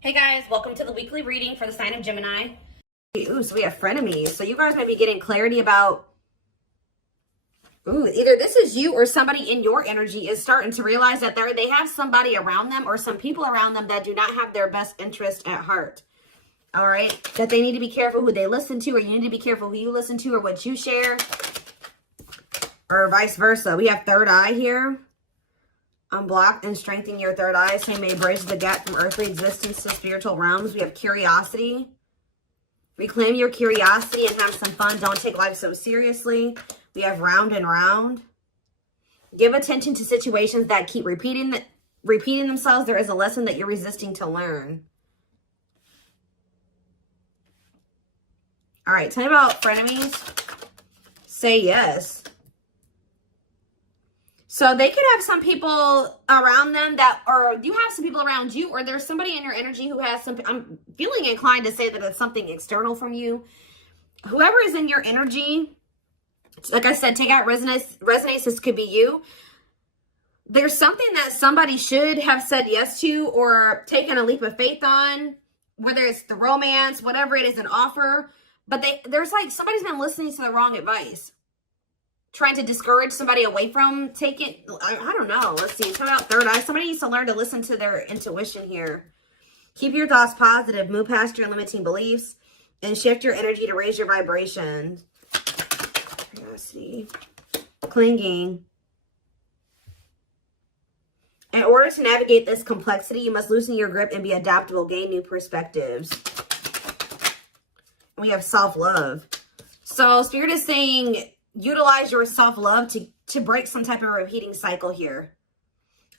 Hey guys, welcome to the weekly reading for the sign of Gemini. Ooh, so we have frenemies. So you guys may be getting clarity about, either this is you or somebody in your energy is starting to realize that they have somebody around them or some people around them that do not have their best interest at heart. All right? That they need to be careful who they listen to, or you need to be careful who you listen to or what you share, or vice versa. We have third eye here. Unblock and strengthen your third eye, so you may bridge the gap from earthly existence to spiritual realms. We have curiosity. Reclaim your curiosity and have some fun. Don't take life so seriously. We have round and round. Give attention to situations that keep repeating themselves. There is a lesson that you're resisting to learn. All right, tell me about frenemies. Say yes. So they could have some people around them that, or you have some people around you, or there's somebody in your energy who has some, I'm feeling inclined to say that it's something external from you. Whoever is in your energy, like I said, take out resonance. This could be you. There's something that somebody should have said yes to or taken a leap of faith on, whether it's the romance, whatever it is, an offer. But there's like somebody's been listening to the wrong advice. Trying to discourage somebody away from taking, I don't know. Let's see. Talk about third eye. Somebody needs to learn to listen to their intuition here. Keep your thoughts positive. Move past your limiting beliefs. And shift your energy to raise your vibration. Curiosity. Clinging. In order to navigate this complexity, you must loosen your grip and be adaptable. Gain new perspectives. We have self-love. So Spirit is saying, utilize your self-love to break some type of repeating cycle here.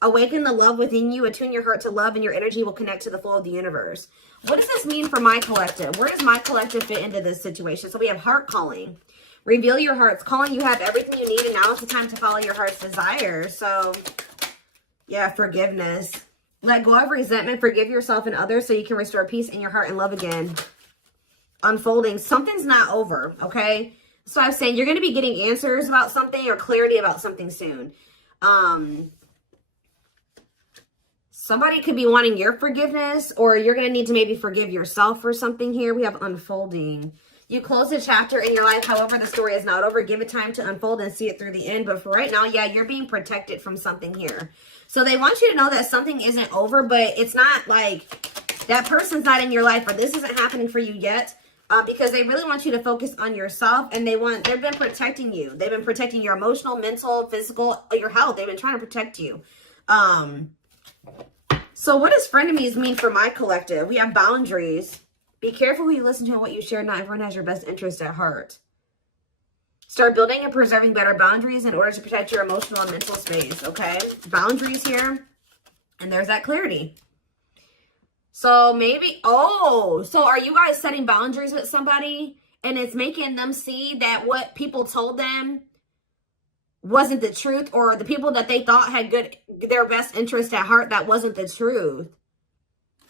Awaken the love within you. Attune your heart to love, and your energy will connect to the flow of the universe. What does this mean for my collective? Where does my collective fit into this situation? So we have heart calling. Reveal your heart's calling. You have everything you need, and now is the time to follow your heart's desire. So, yeah, forgiveness. Let go of resentment. Forgive yourself and others so you can restore peace in your heart and love again. Unfolding. Something's not over, okay? So I was saying you're going to be getting answers about something or clarity about something soon. Somebody could be wanting your forgiveness, or you're going to need to maybe forgive yourself for something here. We have unfolding. You close a chapter in your life. However, the story is not over. Give it time to unfold and see it through the end. But for right now, yeah, you're being protected from something here. So they want you to know that something isn't over, but it's not like that person's not in your life, or this isn't happening for you yet. Because they really want you to focus on yourself, and they've been protecting you. They've been protecting your emotional, mental, physical, your health. They've been trying to protect you. So what does frenemies mean for my collective? We have boundaries. Be careful who you listen to and what you share. Not everyone has your best interest at heart. Start building and preserving better boundaries in order to protect your emotional and mental space, okay? Boundaries here. And there's that clarity. So maybe, so are you guys setting boundaries with somebody and it's making them see that what people told them wasn't the truth, or the people that they thought had their best interest at heart, that wasn't the truth?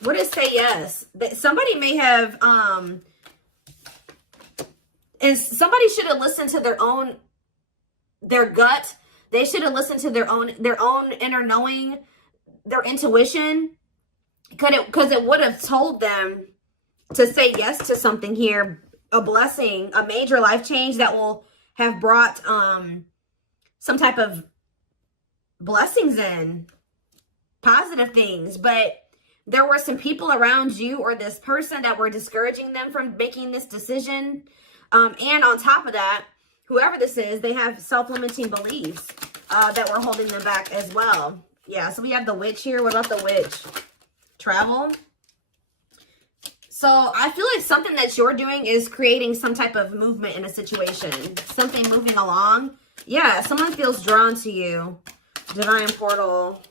What is say yes? That somebody may have, somebody should have listened to their gut. They should have listened to their own inner knowing, their intuition. Because it would have told them to say yes to something here, a blessing, a major life change that will have brought some type of blessings in, positive things. But there were some people around you or this person that were discouraging them from making this decision. And on top of that, whoever this is, they have self-limiting beliefs that were holding them back as well. Yeah, so we have the witch here. What about the witch? Travel. So I feel like something that you're doing is creating some type of movement in a situation. Something moving along. Yeah, someone feels drawn to you. Divine portal.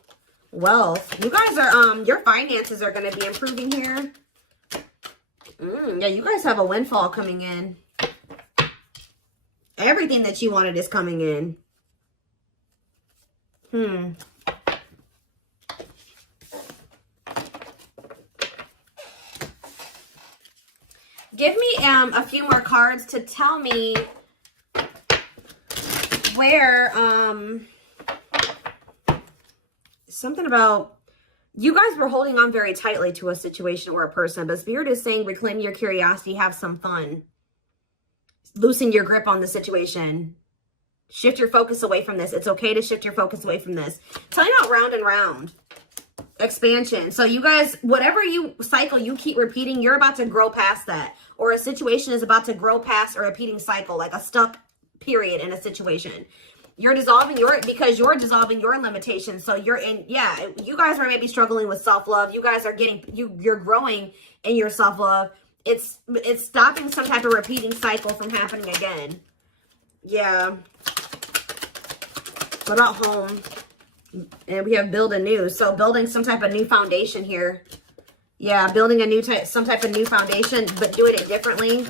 Wealth. You guys are, your finances are going to be improving here. Yeah, you guys have a windfall coming in. Everything that you wanted is coming in. Give me a few more cards to tell me where something about you guys were holding on very tightly to a situation or a person, but Spirit is saying reclaim your curiosity, have some fun. Loosen your grip on the situation. Shift your focus away from this. It's okay to shift your focus away from this. Telling out round and round. Expansion. So you guys, whatever you cycle you keep repeating, you're about to grow past that. Or a situation is about to grow past a repeating cycle, like a stuck period in a situation. You're dissolving because you're dissolving your limitations. So you're in, yeah, you guys are maybe struggling with self-love. You guys are you're growing in your self-love. It's stopping some type of repeating cycle from happening again. Yeah. What about home? And we have build anew. So building some type of new foundation here. Yeah, building some type of new foundation, but doing it differently.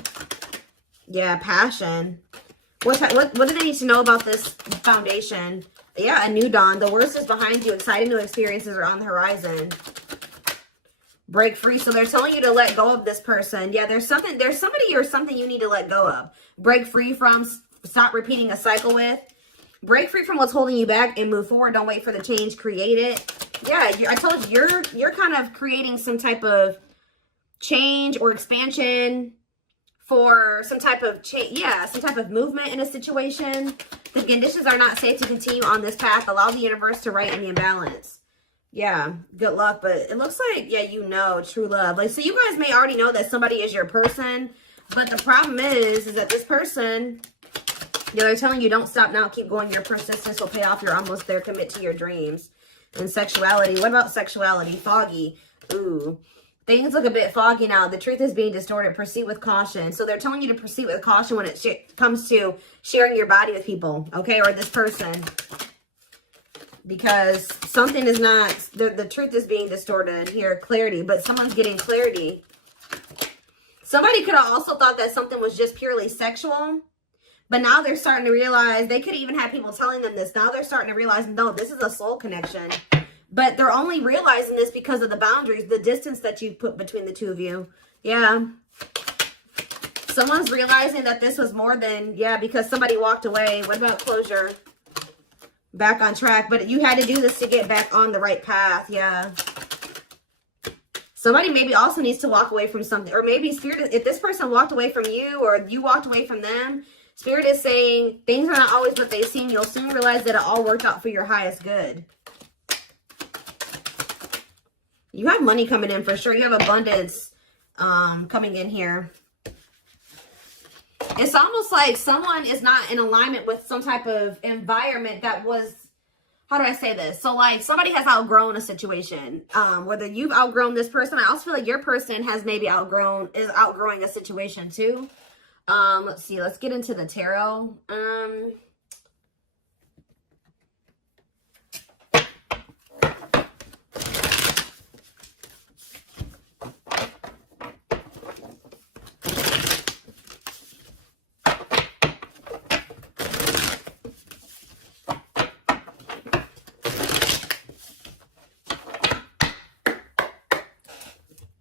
Yeah, passion. What do they need to know about this foundation? Yeah, a new dawn. The worst is behind you. Exciting new experiences are on the horizon. Break free. So they're telling you to let go of this person. Yeah, there's somebody or something you need to let go of. Break free from, stop repeating a cycle with. Break free from what's holding you back and move forward. Don't wait for the change. Create it. Yeah, I told you, you're kind of creating some type of change or expansion for some type of change. Yeah, some type of movement in a situation. The conditions are not safe to continue on this path. Allow the universe to right in the imbalance. Yeah, good luck. But it looks like, yeah, you know, true love. Like, so you guys may already know that somebody is your person. But the problem is that this person, yeah, they're telling you don't stop now. Keep going. Your persistence will pay off. You're almost there. Commit to your dreams. And sexuality. What about sexuality? Foggy. Ooh. Things look a bit foggy now. The truth is being distorted. Proceed with caution. So they're telling you to proceed with caution when it comes to sharing your body with people. Okay? Or this person. Because something is not... The truth is being distorted here. Clarity. But someone's getting clarity. Somebody could have also thought that something was just purely sexual. But now they're starting to realize, they could even have people telling them this. Now they're starting to realize, no, this is a soul connection. But they're only realizing this because of the boundaries, the distance that you put between the two of you. Yeah. Someone's realizing that this was more than, yeah, because somebody walked away. What about closure? Back on track. But you had to do this to get back on the right path. Yeah. Somebody maybe also needs to walk away from something. Or maybe Spirit, if this person walked away from you or you walked away from them, Spirit is saying things are not always what they seem. You'll soon realize that it all worked out for your highest good. You have money coming in for sure. You have abundance coming in here. It's almost like someone is not in alignment with some type of environment that was, how do I say this? So like somebody has outgrown a situation. Whether you've outgrown this person, I also feel like your person has maybe is outgrowing a situation too. Let's see. Let's get into the tarot.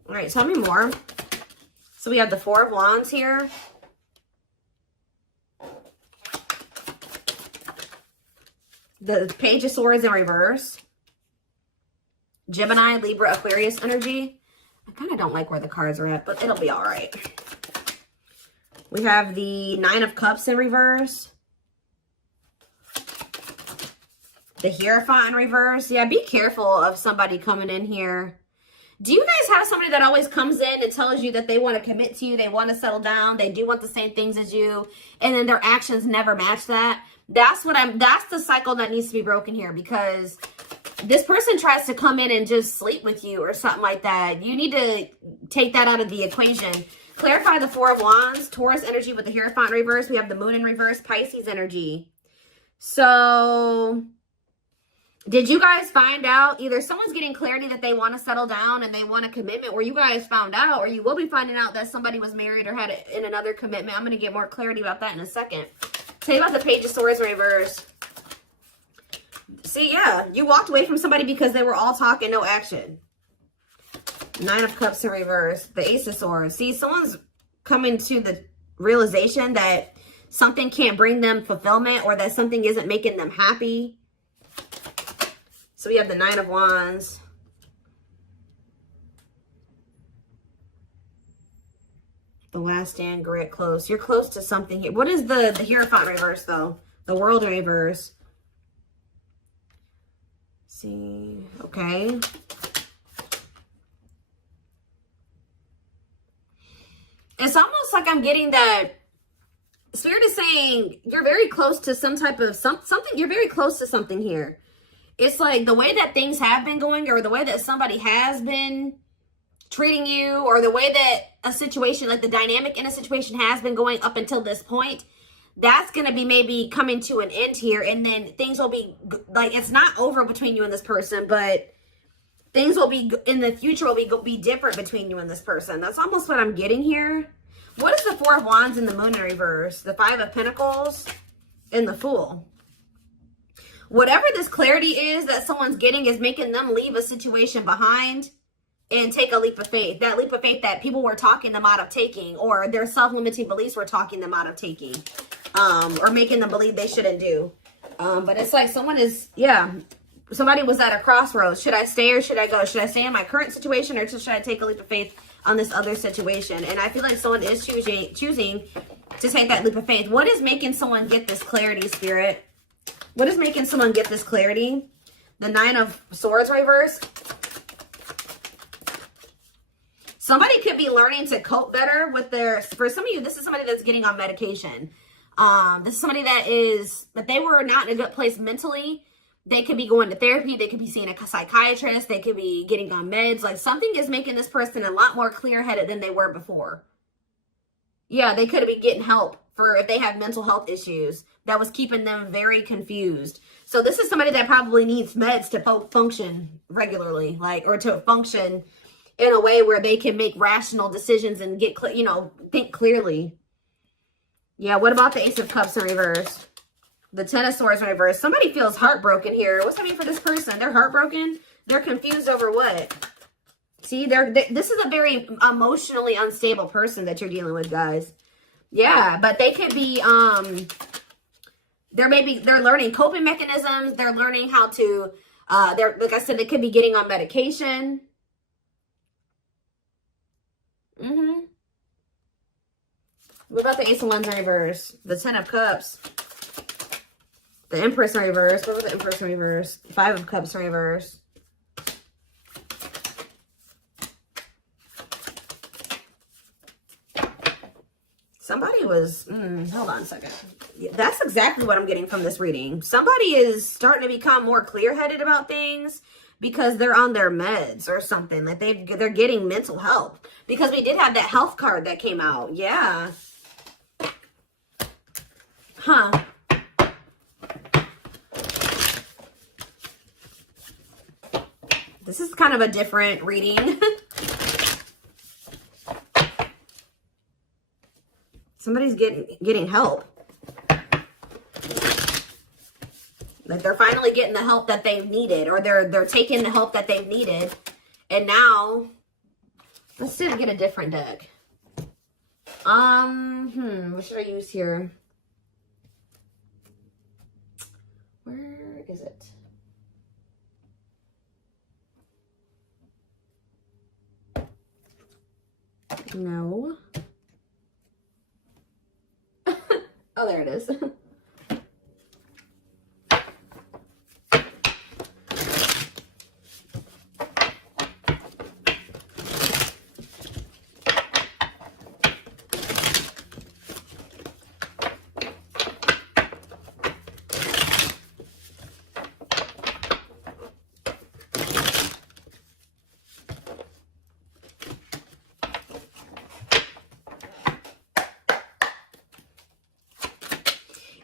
All right, tell me more. So we have the Four of Wands here. The Page of Swords in reverse. Gemini, Libra, Aquarius energy. I kind of don't like where the cards are at, but it'll be all right. We have the Nine of Cups in reverse. The Hierophant in reverse. Yeah, be careful of somebody coming in here. Do you guys have somebody that always comes in and tells you that they want to commit to you, they want to settle down, they do want the same things as you, and then their actions never match that? That's the cycle that needs to be broken here, because this person tries to come in and just sleep with you or something like that. You need to take that out of the equation. Clarify the Four of Wands, Taurus energy with the Hierophant in reverse. We have the Moon in reverse, Pisces energy. So did you guys find out, either someone's getting clarity that they want to settle down and they want a commitment, or you guys found out, or you will be finding out that somebody was married or had in another commitment. I'm going to get more clarity about that in a second. Tell you about the Page of Swords in reverse. See, yeah, you walked away from somebody because they were all talk and no action. Nine of Cups in reverse. The Ace of Swords. See, someone's coming to the realization that something can't bring them fulfillment, or that something isn't making them happy. So we have the Nine of Wands. The Last Stand, grit, close. You're close to something here. What is the Hierophant reverse, though? The World reverse. See, okay. It's almost like I'm getting that Spirit is saying you're very close to some type of something. You're very close to something here. It's like the way that things have been going, or the way that somebody has been treating you, or the way that a situation, like the dynamic in a situation has been going up until this point, that's going to be maybe coming to an end here. And then things will be like, it's not over between you and this person, but things will be in the future will be different between you and this person. That's almost what I'm getting here. What is the Four of Wands and the Moon in reverse? The Five of Pentacles and the Fool. Whatever this clarity is that someone's getting is making them leave a situation behind and take a leap of faith. That leap of faith that people were talking them out of taking, or their self-limiting beliefs were talking them out of taking, or making them believe they shouldn't do. But it's like someone is, yeah, somebody was at a crossroads. Should I stay or should I go? Should I stay in my current situation, or should I take a leap of faith on this other situation? And I feel like someone is choosing to take that leap of faith. What is making someone get this clarity, Spirit? What is making someone get this clarity? The Nine of Swords reverse. Somebody could be learning to cope better with their, for some of you, this is somebody that's getting on medication. This is somebody that they were not in a good place mentally. They could be going to therapy. They could be seeing a psychiatrist. They could be getting on meds. Like something is making this person a lot more clear-headed than they were before. Yeah, they could be getting help for if they have mental health issues that was keeping them very confused. So this is somebody that probably needs meds to function regularly, like, or to function in a way where they can make rational decisions and get, think clearly. Yeah, what about the Ace of Cups in reverse? The Ten of Swords in reverse. Somebody feels heartbroken here. What's happening for this person? They're heartbroken. They're confused over what? See, this is a very emotionally unstable person that you're dealing with, guys. Yeah, but they could be, they're learning coping mechanisms. They're learning how to, like I said, they could be getting on medication. What about the Ace of Wands in reverse? The Ten of Cups. The Empress in reverse. What was the Empress in reverse? Five of Cups in reverse. Somebody was, hold on a second. That's exactly what I'm getting from this reading. Somebody is starting to become more clear-headed about things because they're on their meds or something. Like they're getting mental help. Because we did have that health card that came out. Yeah. Huh. This is kind of a different reading. Somebody's getting help. Like they're finally getting the help that they've needed, or they're taking the help that they've needed. And now, let's see if I get a different deck. What should I use here? Where is it? No. Oh, there it is.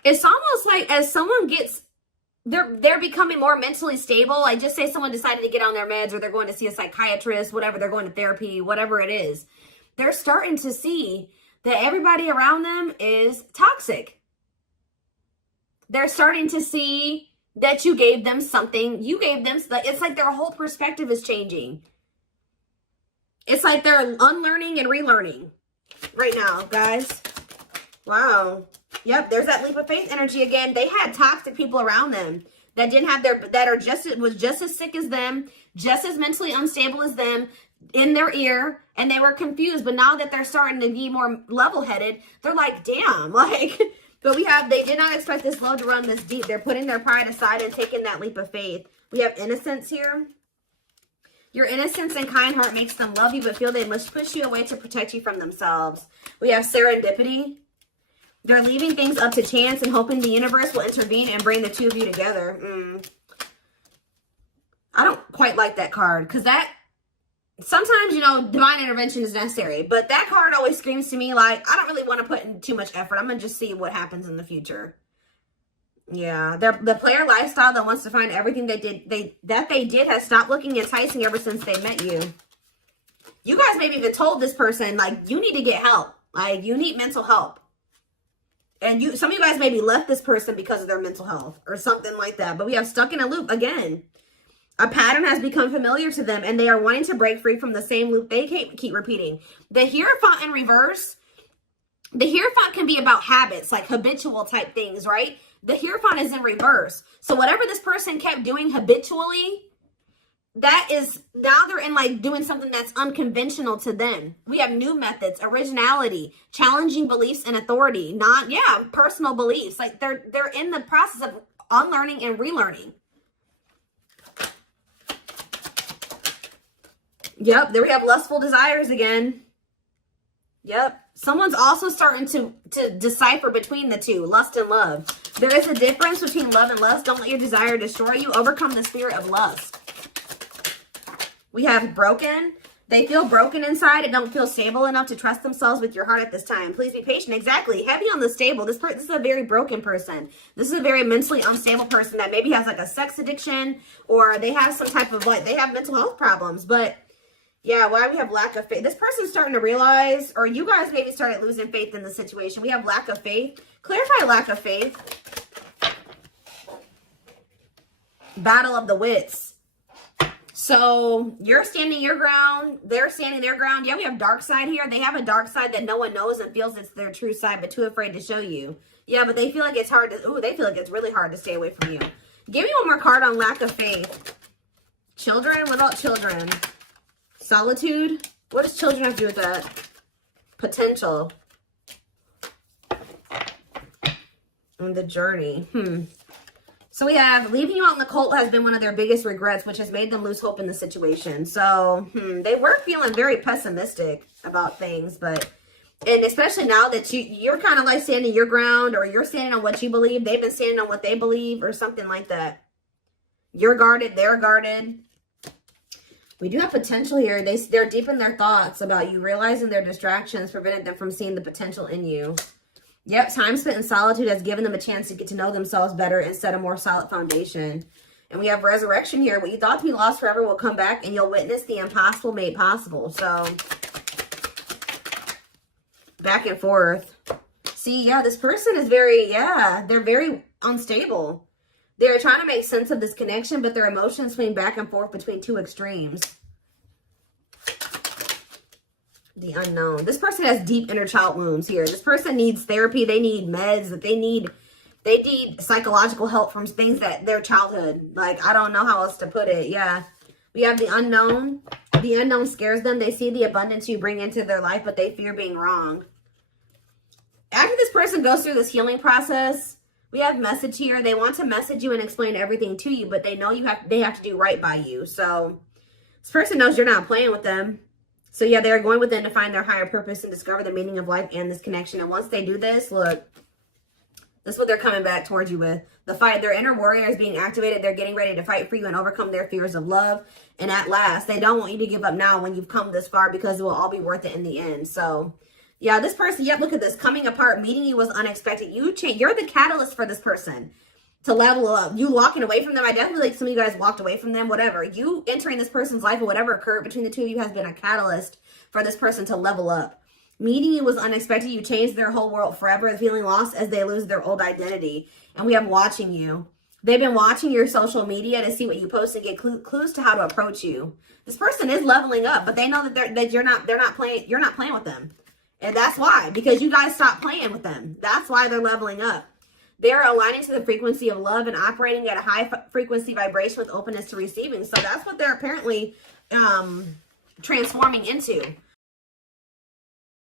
It's almost like as someone gets, they're becoming more mentally stable. Like just say someone decided to get on their meds, or they're going to see a psychiatrist, whatever, they're going to therapy, whatever it is. They're starting to see that everybody around them is toxic. They're starting to see that you gave them something. You gave them, it's like their whole perspective is changing. It's like they're unlearning and relearning right now, guys. Wow. Yep, there's that leap of faith energy again. They had toxic people around them. that didn't have their, that are was just as sick as them, just as mentally unstable as them, in their ear, and they were confused. But now that they're starting to be more level-headed, they're like, damn, like, but they did not expect this love to run this deep. They're putting their pride aside and taking that leap of faith. We have innocence here. Your innocence and kind heart makes them love you, but feel they must push you away to protect you from themselves. We have serendipity. They're leaving things up to chance and hoping the universe will intervene and bring the two of you together. I don't quite like that card, because that, sometimes, you know, divine intervention is necessary, but that card always screams to me like, I don't really want to put in too much effort. I'm going to just see what happens in the future. Yeah, the player lifestyle that wants to find everything they did has stopped looking enticing ever since they met you. You guys maybe even told this person, like, you need to get help. Like, you need mental help. And some of you guys maybe left this person because of their mental health or something like that. But we have stuck in a loop again. A pattern has become familiar to them, and they are wanting to break free from the same loop they keep repeating. The Hierophant in reverse, the Hierophant can be about habits, like habitual type things, right? The Hierophant is in reverse. So whatever this person kept doing habitually, that is, now they're in like doing something that's unconventional to them. We have new methods, originality, challenging beliefs and authority, personal beliefs. Like they're in the process of unlearning and relearning. Yep, there we have lustful desires again. Yep. Someone's also starting to decipher between the two, lust and love. There is a difference between love and lust. Don't let your desire destroy you. Overcome the spirit of lust. We have broken. They feel broken inside and don't feel stable enough to trust themselves with your heart at this time. Please be patient. Exactly. Heavy on the stable. This is a very broken person. This is a very mentally unstable person that maybe has like a sex addiction, or they have some type of like, they have mental health problems. But yeah, why we have lack of faith. This person's starting to realize, or you guys maybe started losing faith in the situation. We have lack of faith. Clarify lack of faith. Battle of the wits. So you're standing your ground. They're standing their ground. Yeah, we have dark side here. They have a dark side that no one knows and feels it's their true side, but too afraid to show you. Yeah, but they feel like it's hard to, they feel like it's really hard to stay away from you. Give me one more card on lack of faith. Children without children. Solitude. What does children have to do with that? Potential. And the journey. So we have leaving you out in the cold has been one of their biggest regrets, which has made them lose hope in the situation. So they were feeling very pessimistic about things, but, and especially now that you're kind of like standing your ground, or you're standing on what you believe. They've been standing on what they believe, or something like that. You're guarded. They're guarded. We do have potential here. They're deep in their thoughts about you, realizing their distractions prevented them from seeing the potential in you. Yep, time spent in solitude has given them a chance to get to know themselves better and set a more solid foundation. And we have resurrection here. What you thought to be lost forever will come back, and you'll witness the impossible made possible. So, back and forth. See, yeah, this person is very, they're very unstable. They're trying to make sense of this connection, but their emotions swing back and forth between two extremes. The unknown. This person has deep inner child wounds here. This person needs therapy. They need meds. They need psychological help from things that their childhood. Like, I don't know how else to put it. Yeah. We have the unknown. The unknown scares them. They see the abundance you bring into their life, but they fear being wrong. After this person goes through this healing process, we have message here. They want to message you and explain everything to you, but they know they have to do right by you. So this person knows you're not playing with them. So yeah, they're going within to find their higher purpose and discover the meaning of life and this connection. And once they do this, look, this is what they're coming back towards you with. The fight. Their inner warrior is being activated. They're getting ready to fight for you and overcome their fears of love. And at last, they don't want you to give up now when you've come this far, because it will all be worth it in the end. So yeah, this person, yep, look at this. Coming apart, meeting you was unexpected. You're the catalyst for this person to level up. You walking away from them. I definitely like some of you guys walked away from them, whatever. You entering this person's life or whatever occurred between the two of you has been a catalyst for this person to level up. Meeting you was unexpected. You changed their whole world forever, feeling lost as they lose their old identity. And we have watching you. They've been watching your social media to see what you post and get clues to how to approach you. This person is leveling up, but they know that you're not playing with them. And that's why, because you guys stopped playing with them. That's why they're leveling up. They're aligning to the frequency of love and operating at a high frequency vibration with openness to receiving. So that's what they're apparently transforming into.